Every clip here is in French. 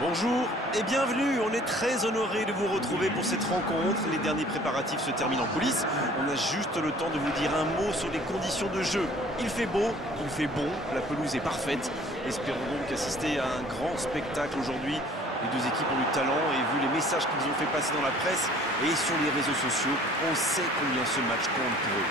Bonjour et bienvenue, on est très honoré de vous retrouver pour cette rencontre. Les derniers préparatifs se terminent en coulisses. On a juste le temps de vous dire un mot sur les conditions de jeu. Il fait beau, il fait bon, la pelouse est parfaite. Espérons donc assister à un grand spectacle aujourd'hui. Les deux équipes ont du talent et vu les messages qu'ils ont fait passer dans la presse et sur les réseaux sociaux, on sait combien ce match compte pour eux.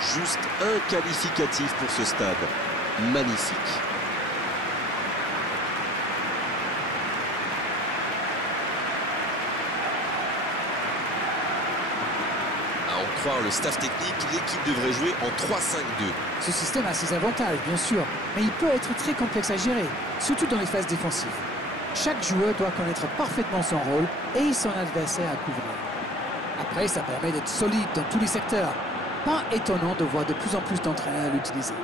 Juste un qualificatif pour ce stade. Magnifique. À en croire le staff technique, l'équipe devrait jouer en 3-5-2. Ce système a ses avantages, bien sûr, mais il peut être très complexe à gérer, surtout dans les phases défensives. Chaque joueur doit connaître parfaitement son rôle et son adversaire à couvrir. Après, ça permet d'être solide dans tous les secteurs. Pas étonnant de voir de plus en plus d'entraîneurs l'utiliser.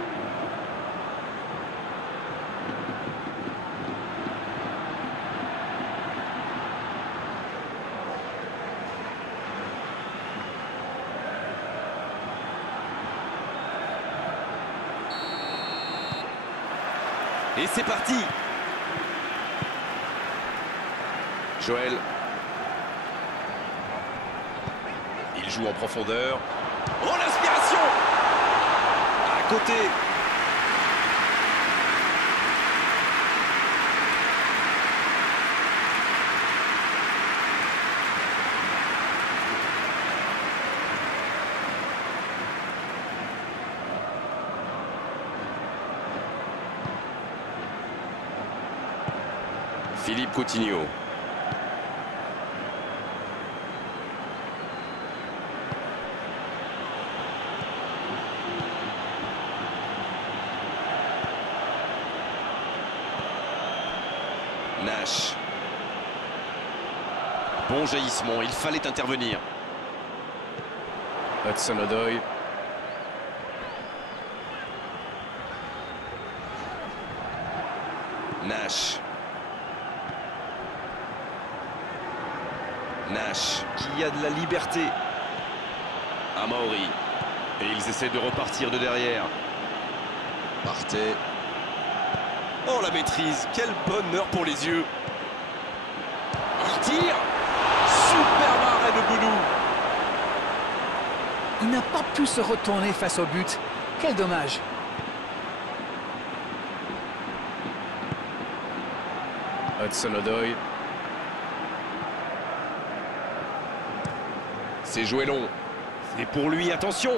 Et c'est parti. Joël. Il joue en profondeur. Oh, l'inspiration! À côté. Philippe Coutinho. Nash. Bon jaillissement, il fallait intervenir. Hudson-Odoi. Nash. Nash. Qui a de la liberté. Amaury. Et ils essaient de repartir de derrière. Partez. Oh, la maîtrise, quel bonheur pour les yeux. Il tire. Superbe arrêt de Bounou. Il n'a pas pu se retourner face au but. Quel dommage. Hudson-Odoi. C'est joué long. C'est pour lui, attention.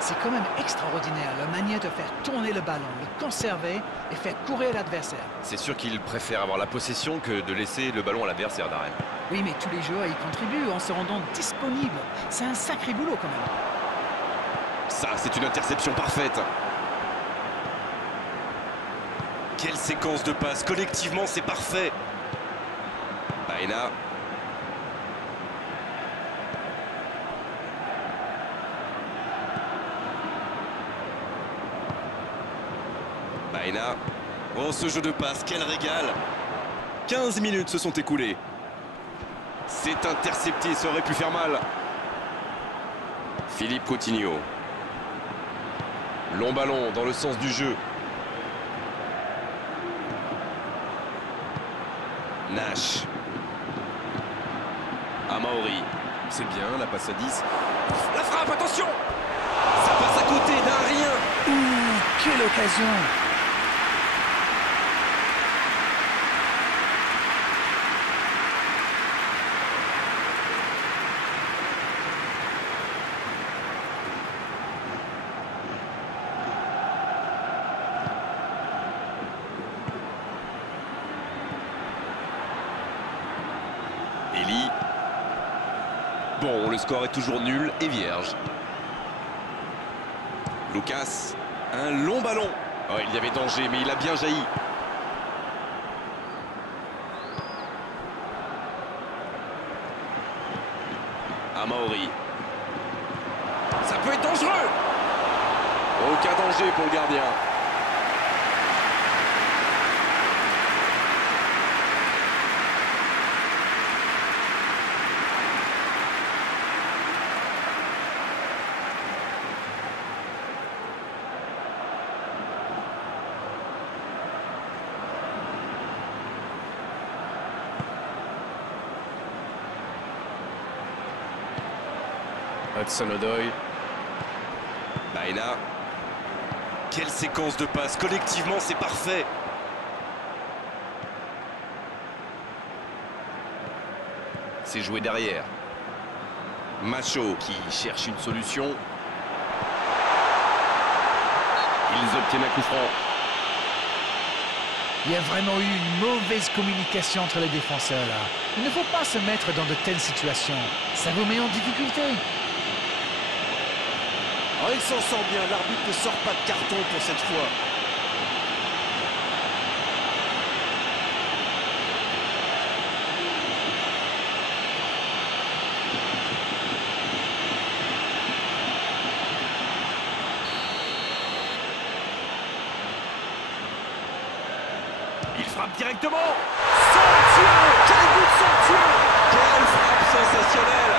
C'est quand même extraordinaire la manière de faire tourner le ballon, le conserver et faire courir l'adversaire. C'est sûr qu'il préfère avoir la possession que de laisser le ballon à l'adversaire, Darren. Oui, mais tous les joueurs y contribuent en se rendant disponibles. C'est un sacré boulot quand même. Ça, c'est une interception parfaite. Quelle séquence de passes, collectivement c'est parfait. Baena. Baena. Oh, ce jeu de passe, quel régal. 15 minutes se sont écoulées. C'est intercepté, ça aurait pu faire mal. Philippe Coutinho. Long ballon dans le sens du jeu. Nash. Amaury. C'est bien, la passe à 10. La frappe, attention. Ça passe à côté d'un rien. Ouh, quelle occasion! Elie. Bon, le score est toujours nul et vierge. Lucas. Un long ballon. Oh, il y avait danger, mais il a bien jailli. Amaury. Ça peut être dangereux. Aucun danger pour le gardien. Hudson-Odoi. Baena. Quelle séquence de passes. Collectivement, c'est parfait. C'est joué derrière. Macho qui cherche une solution. Ils obtiennent un coup franc. Il y a vraiment eu une mauvaise communication entre les défenseurs là. Il ne faut pas se mettre dans de telles situations. Ça vous met en difficulté. Oh, il s'en sort bien, l'arbitre ne sort pas de carton pour cette fois. Il frappe directement. Somptueux! Quel but somptueux! Quelle frappe sensationnelle.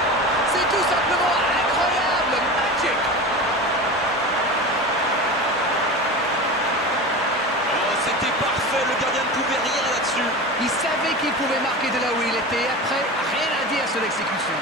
C'est tout simplement incroyable, magic. Oh, c'était parfait. Le gardien ne pouvait rien là-dessus. Il savait qu'il pouvait marquer de là où il était. Après, rien à dire sur l'exécution.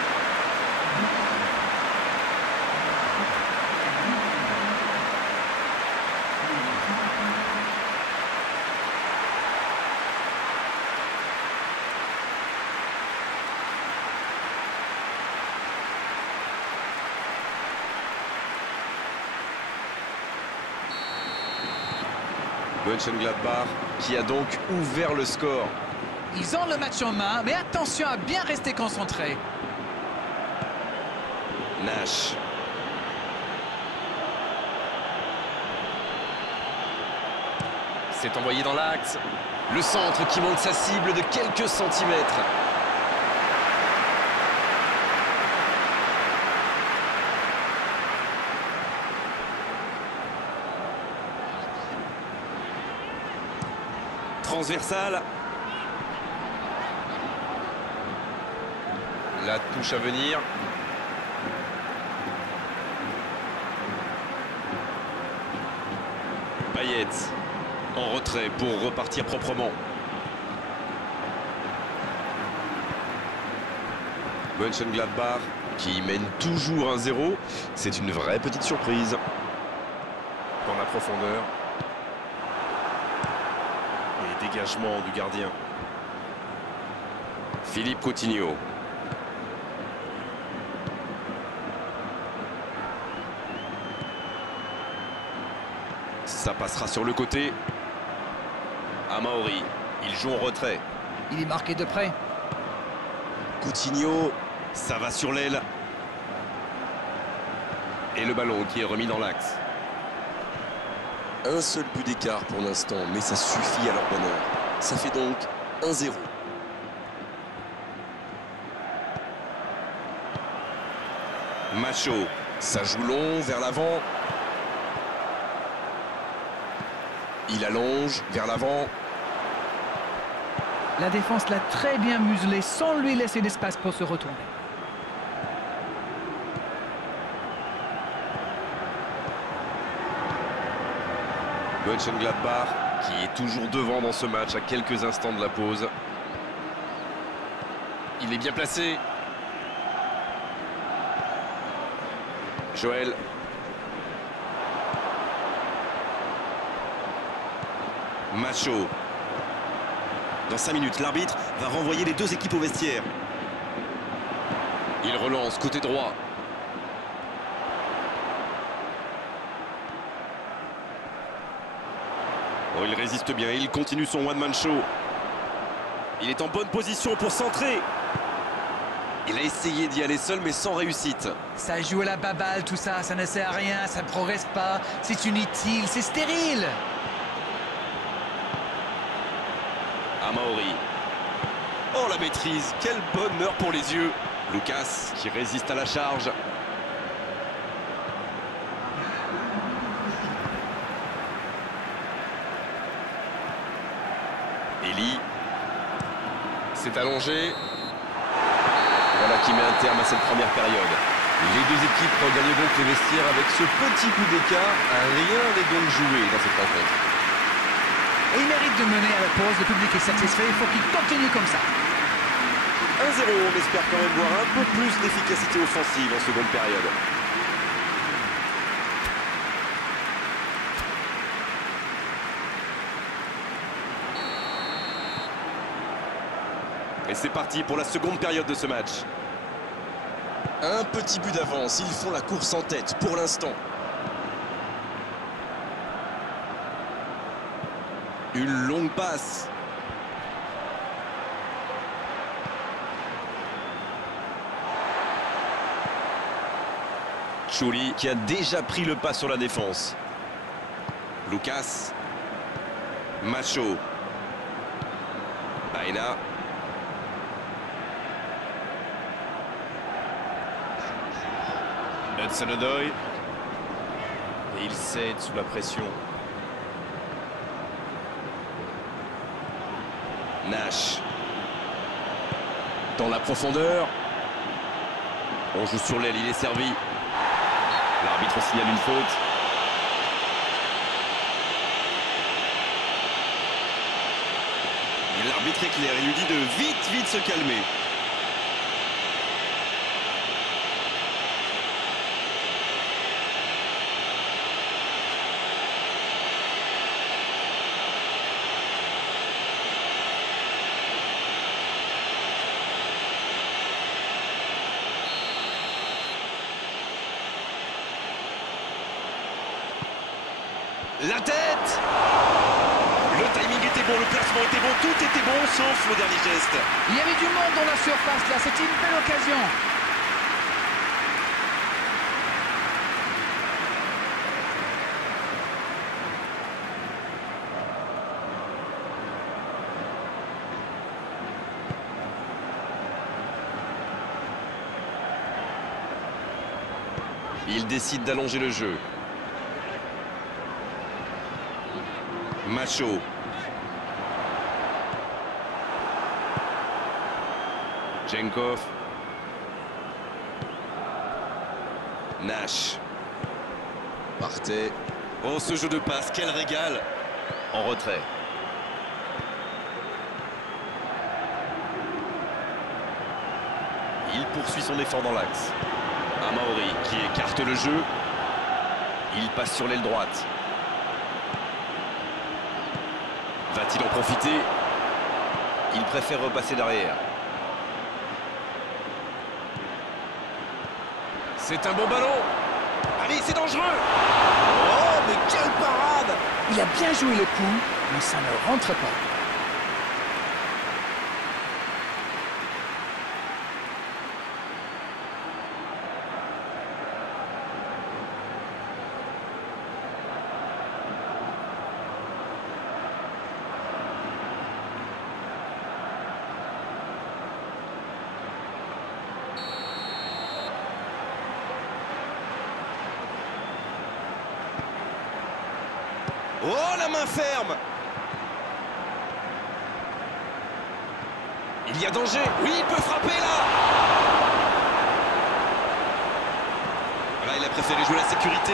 Mönchengladbach qui a donc ouvert le score. Ils ont le match en main, mais attention à bien rester concentré. Nash. C'est envoyé dans l'axe. Le centre qui monte sa cible de quelques centimètres. Transversale. La touche à venir. Payet en retrait pour repartir proprement. Mönchengladbach qui mène toujours 1-0. C'est une vraie petite surprise. Dans la profondeur. Et dégagement du gardien. Philippe Coutinho. Ça passera sur le côté. Amaori, il joue en retrait. Il est marqué de près. Coutinho, ça va sur l'aile. Et le ballon qui est remis dans l'axe. Un seul but d'écart pour l'instant, mais ça suffit à leur bonheur. Ça fait donc 1-0. Macho, Ça joue long, vers l'avant. Il allonge, vers l'avant. La défense l'a très bien muselé sans lui laisser d'espace pour se retourner. Mönchengladbach qui est toujours devant dans ce match à quelques instants de la pause. Il est bien placé. Joël. Macho. Dans 5 minutes, l'arbitre va renvoyer les deux équipes au vestiaire. Il relance côté droit. Oh, il résiste bien, il continue son one-man show. Il est en bonne position pour centrer. Il a essayé d'y aller seul, mais sans réussite. Ça joue à la baballe, tout ça, ça ne sert à rien, ça ne progresse pas, c'est inutile, c'est stérile. Amaori. Oh, la maîtrise, quel bonheur pour les yeux. Lucas qui résiste à la charge. Eli. C'est allongé. Voilà qui met un terme à cette première période. Les deux équipes regagnent donc les vestiaires avec ce petit coup d'écart. Rien n'est donc joué dans cette rencontre. Et il mérite de mener à la pause, le public est satisfait, il faut qu'il continue comme ça. On espère quand même voir un peu plus d'efficacité offensive en seconde période. Et c'est parti pour la seconde période de ce match. Un petit but d'avance, ils font la course en tête pour l'instant. Une longue passe. Chouli qui a déjà pris le pas sur la défense. Lucas. Macho. Aina. Hudson-Odoi. Et il cède sous la pression. Nash. Dans la profondeur. On joue sur l'aile, il est servi. L'arbitre signale une faute. Et l'arbitre est clair, il lui dit de vite se calmer. La tête! Le timing était bon, le placement était bon, tout était bon, sauf le dernier geste. Il y avait du monde dans la surface là, c'était une belle occasion. Il décide d'allonger le jeu. Macho. Jenkov. Nash. Partey. Oh, ce jeu de passe, quel régal. En retrait. Il poursuit son effort dans l'axe. Amauri qui écarte le jeu. Il passe sur l'aile droite. Va-t-il en profiter? Il préfère repasser derrière. C'est un bon ballon. Allez, c'est dangereux. Oh, mais quelle parade! Il a bien joué le coup, mais ça ne rentre pas. Oh, la main ferme! Il y a danger. Oui, il peut frapper là. Là, il a préféré jouer la sécurité.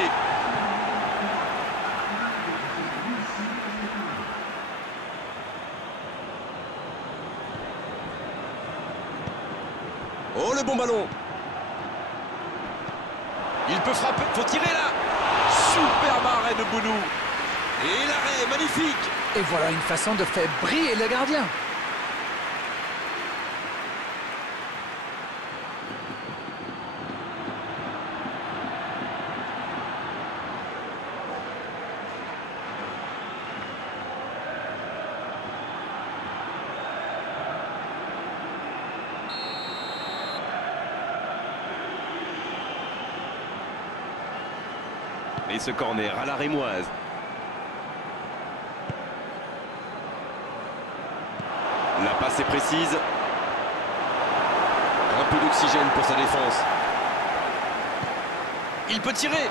Oh, le bon ballon. Il peut frapper. Faut tirer là. Super arrêt de Bounou. Et l'arrêt, magnifique. Et voilà une façon de faire briller le gardien. Et ce corner à la rémoise. La passe est précise. Un peu d'oxygène pour sa défense. Il peut tirer.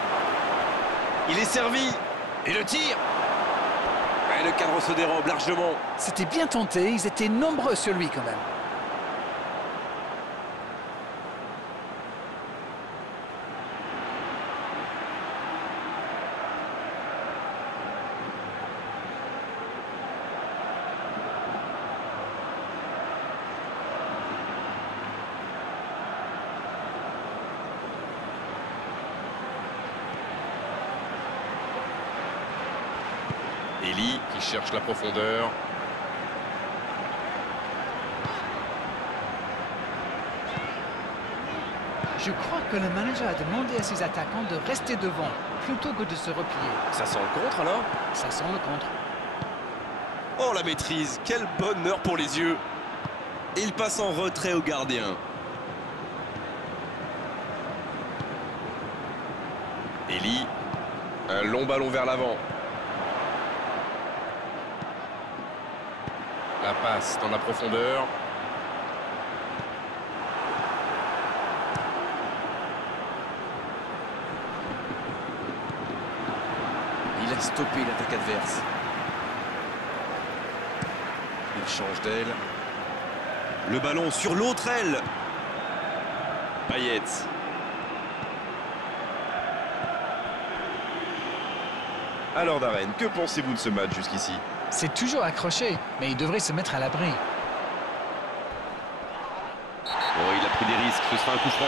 Il est servi. Et le tir. Et le cadre se dérobe largement. C'était bien tenté, ils étaient nombreux sur lui quand même. Eli qui cherche la profondeur. Je crois que le manager a demandé à ses attaquants de rester devant plutôt que de se replier. Ça sent le contre alors? Ça sent le contre. Oh la maîtrise, quel bonheur pour les yeux. Il passe en retrait au gardien. Eli, un long ballon vers l'avant. La passe dans la profondeur. Il a stoppé l'attaque adverse. Il change d'aile. Le ballon sur l'autre aile. Payet. Alors Darren, que pensez-vous de ce match jusqu'ici? C'est toujours accroché, mais il devrait se mettre à l'abri. Oh, il a pris des risques, ce sera un coup franc.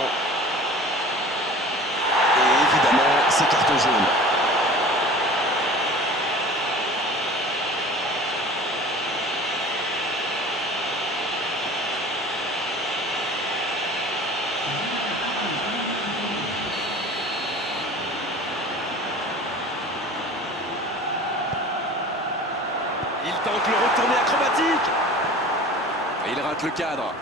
Et évidemment, c'est carton jaune. Il tente le retourné acrobatique. Et il rate le cadre.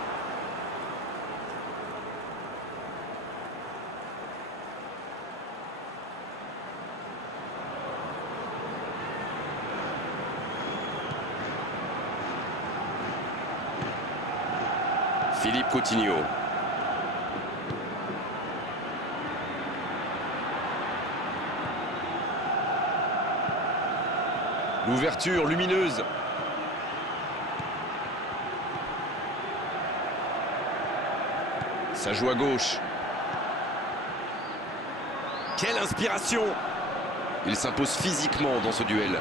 Philippe Coutinho. L'ouverture lumineuse. Ça joue à gauche. Quelle inspiration! Il s'impose physiquement dans ce duel.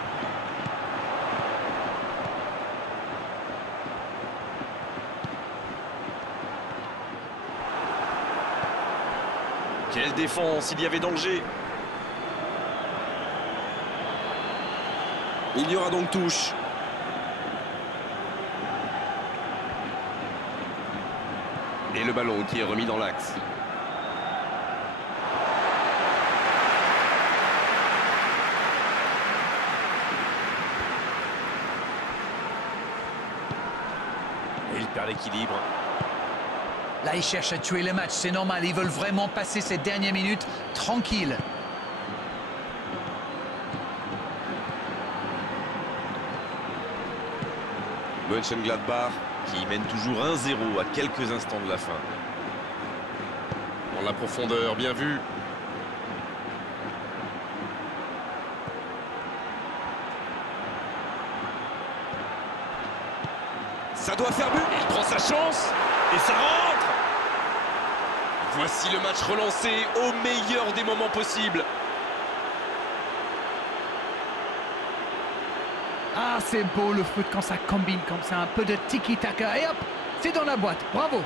Quelle défense, il y avait danger. Il y aura donc touche. Et le ballon qui est remis dans l'axe. Et il perd l'équilibre. Là, ils cherchent à tuer le match, c'est normal. Ils veulent vraiment passer ces dernières minutes tranquilles. Mönchengladbach qui mène toujours 1-0 à quelques instants de la fin. Dans la profondeur, bien vu. Ça doit faire but. Il prend sa chance. Et ça rentre. Voici le match relancé au meilleur des moments possibles. Ah, c'est beau le foot quand ça combine comme ça. Un peu de tiki-taka et hop, c'est dans la boîte. Bravo.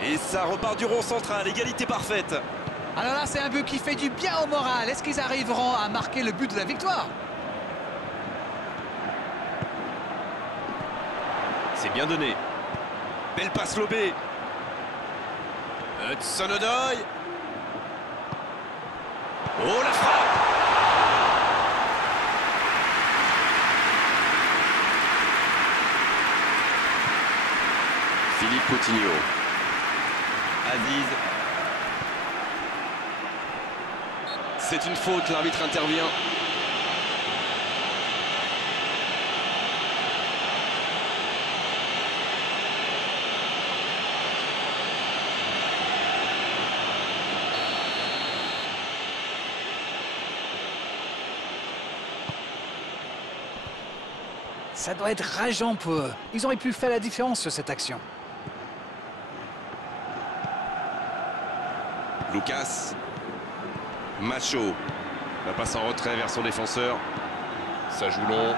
Et ça repart du rond central, égalité parfaite. Alors là, c'est un but qui fait du bien au moral. Est-ce qu'ils arriveront à marquer le but de la victoire? C'est bien donné. Belle passe lobée. Hudson-Odoi. Oh la frappe. Philippe Coutinho. Aziz. C'est une faute, l'arbitre intervient. Ça doit être rageant pour eux. Ils auraient pu faire la différence sur cette action. Lucas. Macho. La passe en retrait vers son défenseur. Ça joue long.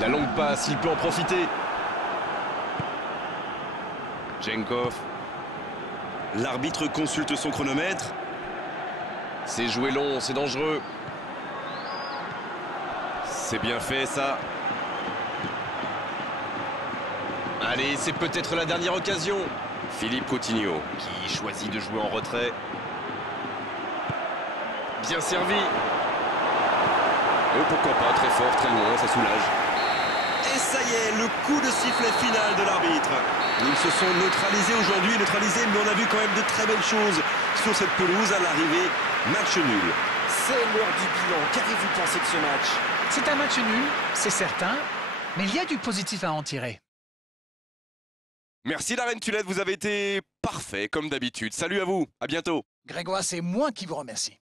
La longue passe, il peut en profiter. Jenkov. L'arbitre consulte son chronomètre. C'est joué long, c'est dangereux. C'est bien fait ça. Allez, c'est peut-être la dernière occasion. Philippe Coutinho qui choisit de jouer en retrait. Bien servi. Oh, pourquoi pas, très fort, très loin, ça soulage. Et ça y est, le coup de sifflet final de l'arbitre. Ils se sont neutralisés aujourd'hui, mais on a vu quand même de très belles choses sur cette pelouse à l'arrivée. Match nul. C'est l'heure du bilan. Qu'avez-vous pensé de ce match? C'est un match nul, c'est certain, mais il y a du positif à en tirer. Merci la Reine Tulette, vous avez été parfait comme d'habitude. Salut à vous, à bientôt. Grégoire, c'est moi qui vous remercie.